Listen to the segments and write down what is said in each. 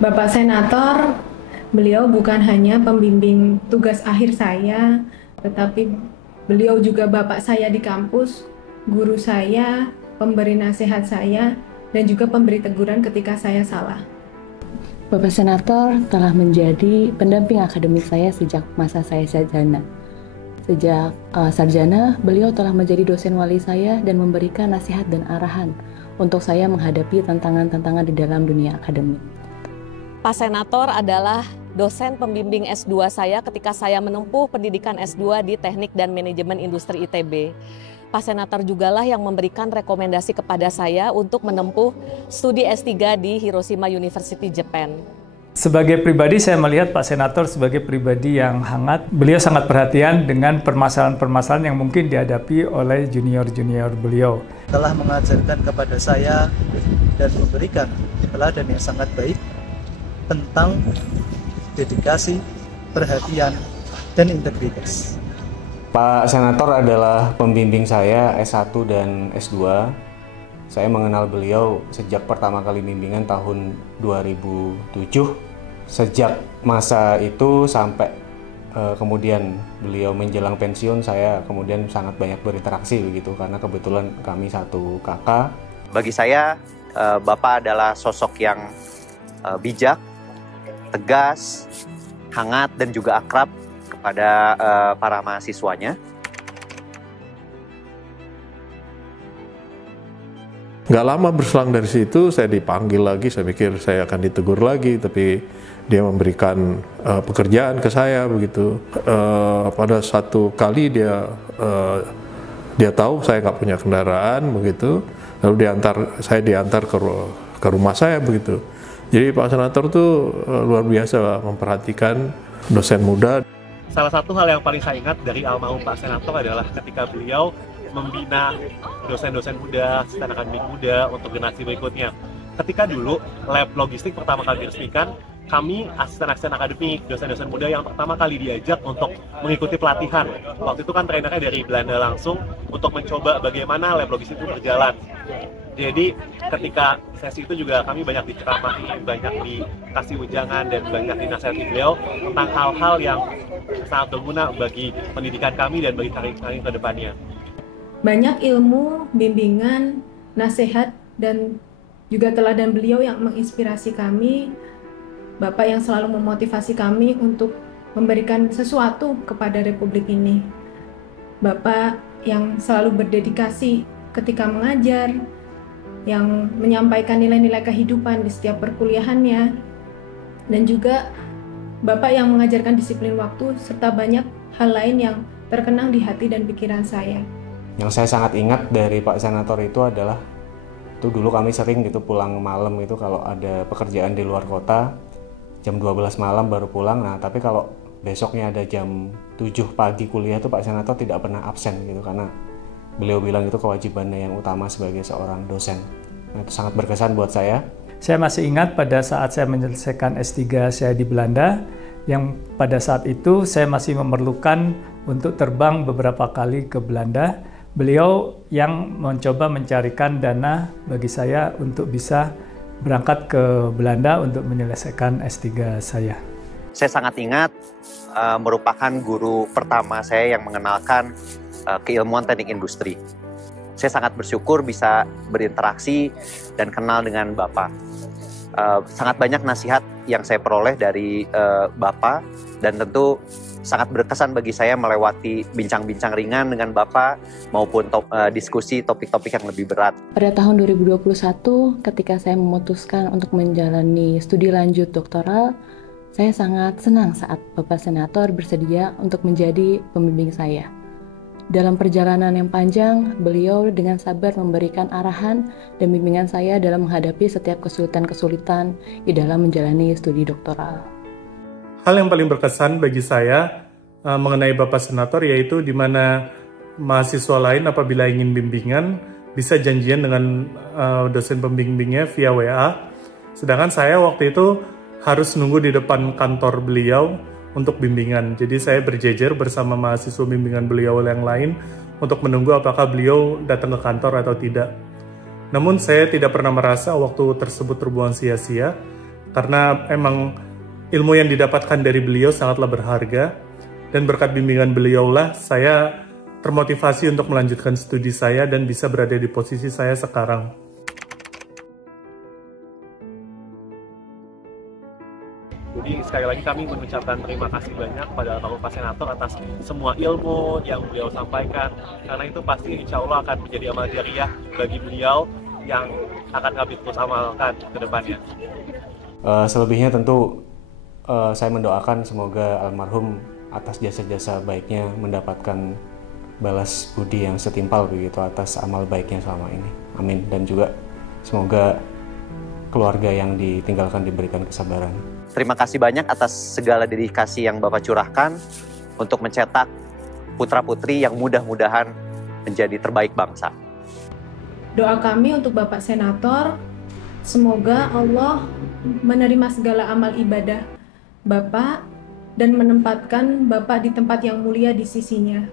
Bapak Senator, beliau bukan hanya pembimbing tugas akhir saya, tetapi beliau juga bapak saya di kampus, guru saya, pemberi nasihat saya, dan juga pemberi teguran ketika saya salah. Bapak Senator telah menjadi pendamping akademik saya sejak masa saya sarjana. Sejak sarjana, beliau telah menjadi dosen wali saya dan memberikan nasihat dan arahan untuk saya menghadapi tantangan-tantangan di dalam dunia akademik. Pak Senator adalah dosen pembimbing S2 saya ketika saya menempuh pendidikan S2 di Teknik dan Manajemen Industri ITB. Pak Senator jugalah yang memberikan rekomendasi kepada saya untuk menempuh studi S3 di Hiroshima University, Jepang. Sebagai pribadi saya melihat Pak Senator sebagai pribadi yang hangat. Beliau sangat perhatian dengan permasalahan-permasalahan yang mungkin dihadapi oleh junior-junior beliau. Telah mengajarkan kepada saya dan memberikan teladan yang sangat baik tentang dedikasi, perhatian, dan integritas. Pak Senator adalah pembimbing saya S1 dan S2. Saya mengenal beliau sejak pertama kali bimbingan tahun 2007. Sejak masa itu sampai kemudian beliau menjelang pensiun, saya kemudian sangat banyak berinteraksi begitu karena kebetulan kami satu kakak. Bagi saya, Bapak adalah sosok yang bijak, tegas, hangat, dan juga akrab kepada para mahasiswanya. Nggak lama berselang dari situ, saya dipanggil lagi, saya pikir saya akan ditegur lagi, tapi dia memberikan pekerjaan ke saya begitu. Pada satu kali dia tahu saya nggak punya kendaraan begitu, lalu saya diantar ke rumah saya begitu. Jadi Pak Senator tuh luar biasa memperhatikan dosen muda. Salah satu hal yang paling saya ingat dari almarhum Pak Senator adalah ketika beliau membina dosen-dosen muda, asisten akademik muda untuk generasi berikutnya. Ketika dulu lab logistik pertama kali diresmikan, kami asisten-asisten akademik, dosen-dosen muda yang pertama kali diajak untuk mengikuti pelatihan. Waktu itu kan trainernya dari Belanda langsung untuk mencoba bagaimana lab logistik itu berjalan. Jadi ketika sesi itu juga kami banyak diceramahi, banyak dikasih ujangan, dan banyak dinasihati beliau tentang hal-hal yang sangat berguna bagi pendidikan kami dan bagi karir kami ke depannya. Banyak ilmu, bimbingan, nasihat, dan juga teladan beliau yang menginspirasi kami. Bapak yang selalu memotivasi kami untuk memberikan sesuatu kepada Republik ini. Bapak yang selalu berdedikasi ketika mengajar, yang menyampaikan nilai-nilai kehidupan di setiap perkuliahannya, dan juga Bapak yang mengajarkan disiplin waktu, serta banyak hal lain yang terkenang di hati dan pikiran saya. Yang saya sangat ingat dari Pak Senator itu adalah, itu dulu kami sering gitu pulang malam itu kalau ada pekerjaan di luar kota, jam 12 malam baru pulang. Nah, tapi kalau besoknya ada jam 7 pagi kuliah itu Pak Senator tidak pernah absen gitu, karena beliau bilang itu kewajibannya yang utama sebagai seorang dosen. Nah, itu sangat berkesan buat saya. Saya masih ingat pada saat saya menyelesaikan S3 saya di Belanda, yang pada saat itu saya masih memerlukan untuk terbang beberapa kali ke Belanda. Beliau yang mencoba mencarikan dana bagi saya untuk bisa berangkat ke Belanda untuk menyelesaikan S3 saya. Saya sangat ingat merupakan guru pertama saya yang mengenalkan keilmuan teknik industri. Saya sangat bersyukur bisa berinteraksi dan kenal dengan Bapak. Sangat banyak nasihat yang saya peroleh dari Bapak, dan tentu sangat berkesan bagi saya melewati bincang-bincang ringan dengan Bapak maupun diskusi topik-topik yang lebih berat. Pada tahun 2021, ketika saya memutuskan untuk menjalani studi lanjut doktoral, saya sangat senang saat Bapak Senator bersedia untuk menjadi pembimbing saya. Dalam perjalanan yang panjang, beliau dengan sabar memberikan arahan dan bimbingan saya dalam menghadapi setiap kesulitan-kesulitan di dalam menjalani studi doktoral. Hal yang paling berkesan bagi saya mengenai Bapak Senator yaitu di mana mahasiswa lain apabila ingin bimbingan bisa janjian dengan dosen pembimbingnya via WA. Sedangkan saya waktu itu harus nunggu di depan kantor beliau untuk bimbingan. Jadi saya berjejer bersama mahasiswa bimbingan beliau yang lain untuk menunggu apakah beliau datang ke kantor atau tidak. Namun saya tidak pernah merasa waktu tersebut terbuang sia-sia, karena emang ilmu yang didapatkan dari beliau sangatlah berharga, dan berkat bimbingan beliaulah saya termotivasi untuk melanjutkan studi saya dan bisa berada di posisi saya sekarang. Jadi sekali lagi kami mengucapkan terima kasih banyak kepada Bapak Senator atas semua ilmu yang beliau sampaikan, karena itu pasti insya Allah akan menjadi amal jariah bagi beliau yang akan kami terus amalkan ke depannya. Selebihnya tentu saya mendoakan semoga almarhum atas jasa-jasa baiknya mendapatkan balas budi yang setimpal begitu atas amal baiknya selama ini. Amin. Dan juga semoga keluarga yang ditinggalkan diberikan kesabaran. Terima kasih banyak atas segala dedikasi yang Bapak curahkan untuk mencetak putra-putri yang mudah-mudahan menjadi terbaik bangsa. Doa kami untuk Bapak Senator, semoga Allah menerima segala amal ibadah Bapak dan menempatkan Bapak di tempat yang mulia di sisinya.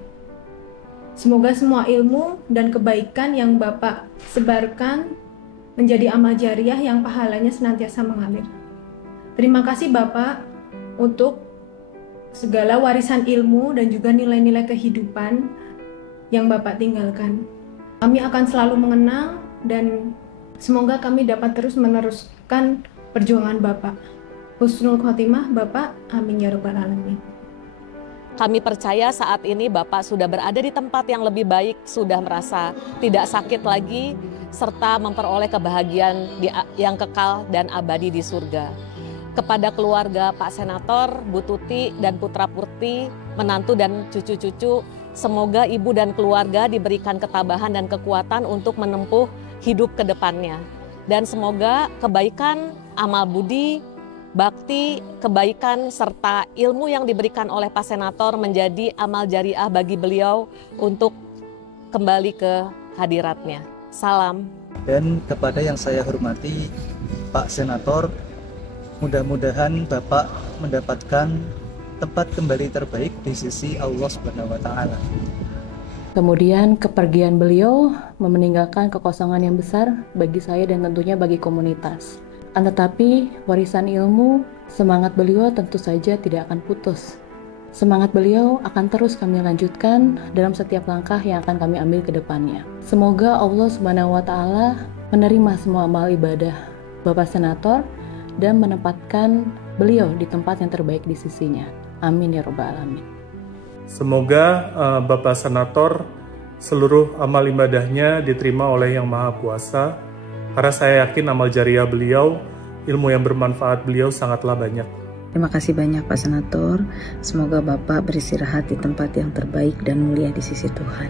Semoga semua ilmu dan kebaikan yang Bapak sebarkan menjadi amal jariah yang pahalanya senantiasa mengalir. Terima kasih Bapak untuk segala warisan ilmu dan juga nilai-nilai kehidupan yang Bapak tinggalkan. Kami akan selalu mengenang dan semoga kami dapat terus meneruskan perjuangan Bapak. Husnul khotimah Bapak, amin ya rabbal alamin. Kami percaya saat ini Bapak sudah berada di tempat yang lebih baik, sudah merasa tidak sakit lagi, serta memperoleh kebahagiaan yang kekal dan abadi di surga. Kepada keluarga Pak Senator, Bu Tuti, dan putra-putri, menantu dan cucu-cucu, semoga ibu dan keluarga diberikan ketabahan dan kekuatan untuk menempuh hidup ke depannya. Dan semoga kebaikan, amal budi, bakti, kebaikan, serta ilmu yang diberikan oleh Pak Senator menjadi amal jariah bagi beliau untuk kembali ke hadiratnya. Salam. Dan kepada yang saya hormati Pak Senator, mudah-mudahan Bapak mendapatkan tempat kembali terbaik di sisi Allah Subhanahu wa Ta'ala. Kemudian kepergian beliau meninggalkan kekosongan yang besar bagi saya dan tentunya bagi komunitas. Tetapi warisan ilmu, semangat beliau tentu saja tidak akan putus. Semangat beliau akan terus kami lanjutkan dalam setiap langkah yang akan kami ambil ke depannya. Semoga Allah Subhanahu wa Ta'ala menerima semua amal ibadah Bapak Senator dan menempatkan beliau di tempat yang terbaik di sisinya. Amin ya rabbal alamin. Semoga Bapak Senator seluruh amal ibadahnya diterima oleh Yang Maha Kuasa, karena saya yakin amal jariah beliau, ilmu yang bermanfaat beliau sangatlah banyak. Terima kasih banyak Pak Senator, semoga Bapak beristirahat di tempat yang terbaik dan mulia di sisi Tuhan.